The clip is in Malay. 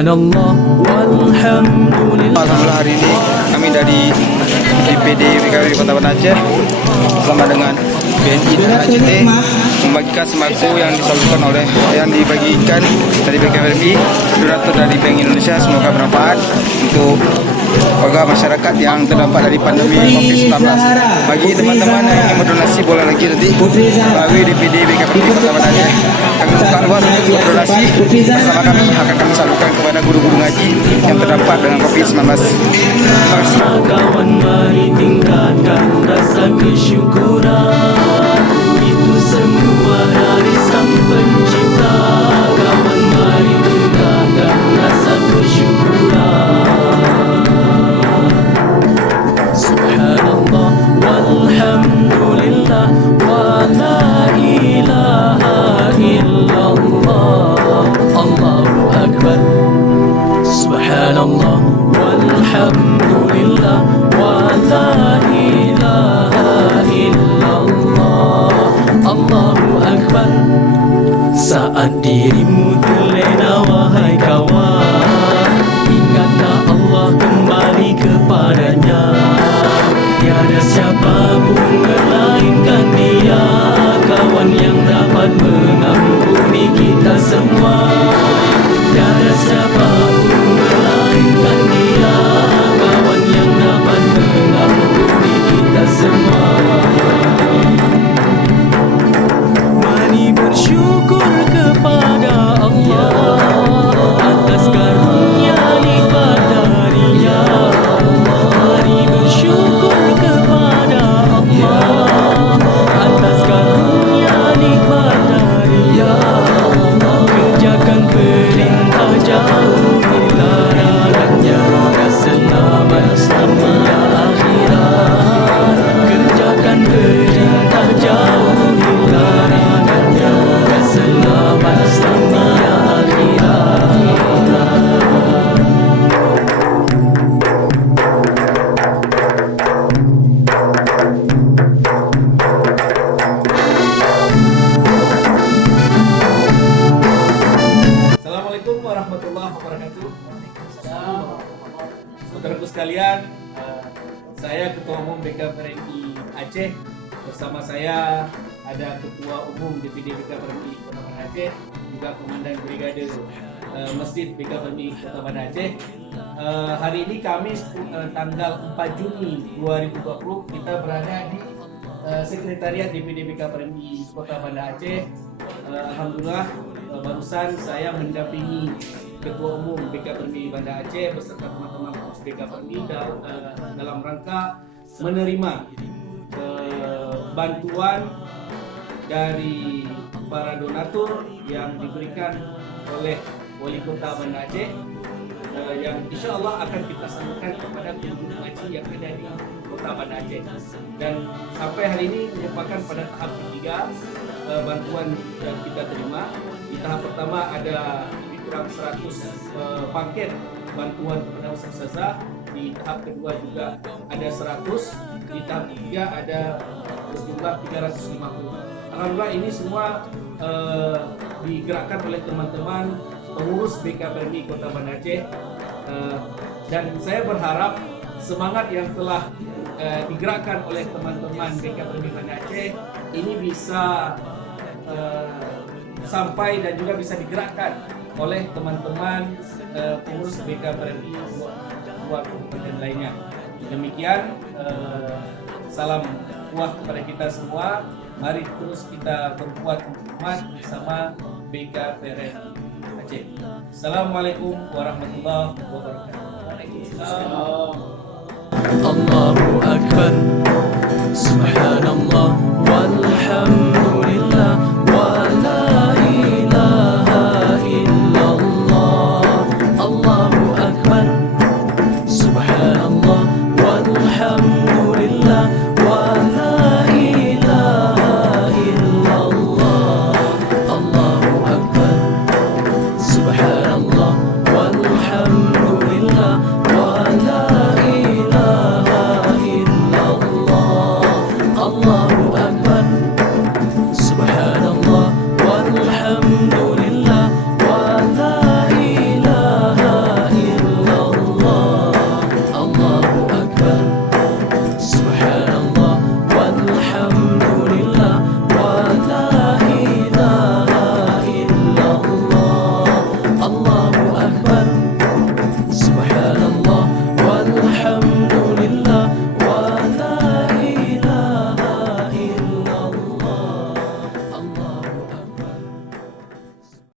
Subhanallah walhamdulillah. Alhamdulillah hari ini kami dari DPD BKPMI Kota Banda Aceh bersama dengan BNI dan ACT membagikan sembako yang dibagikan dari BKPMI donatur dari Bank Indonesia. Semoga bermanfaat untuk warga masyarakat yang terdampak dari pandemi COVID-19. Bagi teman-teman yang ingin berdonasi boleh lagi nanti melalui DPD BKPMI Kota Banda Aceh. Kami buka luas untuk berdonasi bersama kami, akan kami salurkan kepada guru-guru ngaji yang terdampak dengan COVID-19. Terima kasih. Kawan, mari tingkatkan rasa kesyukuran, itu semua dari Sang Pencipta. Kawan, mari tingkatkan rasa kesyukuran. Subhanallah walhamdulillah wa la ilaha illallah. Allahu Akbar. Subhanallah walhamdulillah wa la ilaha illallah. Allahu Akbar. Saat dirimu terlena wahai kawan, ingatlah Allah, kembali kepadanya. Tiada siapa pun melainkan Dia, kawan yang dapat mengampuni kita semua. Tiada siapa pun melainkan Dia, kawan yang dapat mengampuni kita semua. Mari bersyukur kepada Allah atas karunia nikmat darinya. Mari bersyukur kepada Allah atas karunia nikmat darinya. Kerjakan perintah, jauhi larangannya, selamat dunia akhirat. Kerjakan perintah, jauhi larangannya, selamat dunia akhirat. Assalamualaikum warahmatullahi wabarakatuh. Saudaraku sekalian, saya Ketua Umum BKPMI Aceh. Bersama saya ada Ketua Umum DPD BKPMI Kota Banda Aceh, juga Komandan Brigade Masjid BKPMI Kota Banda Aceh. Hari ini Kamis tanggal 4 Juni 2020, kita berada di Sekretariat DPD BKPMI Kota Banda Aceh. Alhamdulillah, barusan saya mendampingi Ketua Umum BKPMI Banda Aceh beserta teman-teman pengurus BKPMI dalam rangka menerima bantuan dari para donatur yang diberikan oleh Wali Kota Banda Aceh, yang insya Allah akan kita salurkan kepada guru ngaji yang ada di Kota Banda Aceh. Dan sampai hari ini merupakan pada tahap ketiga bantuan yang kita terima. Di tahap pertama ada lebih kurang 100 paket bantuan kepada ustazah. Di tahap kedua juga ada 100. Di tahap ketiga ada berjumlah 350. Alhamdulillah, ini semua digerakkan oleh teman-teman pengurus BKPMI Kota Banda Aceh. Dan saya berharap semangat yang telah digerakkan oleh teman-teman BKPMI Banda Aceh ini bisa sampai dan juga bisa digerakkan oleh teman-teman pengurus BKPMI luar kabupaten lainnya. Demikian, salam kuat kepada kita semua. Mari terus kita berbuat umat bersama BKPMI Aceh. Assalamualaikum warahmatullahi wabarakatuh. Waalaikumsalam. Allah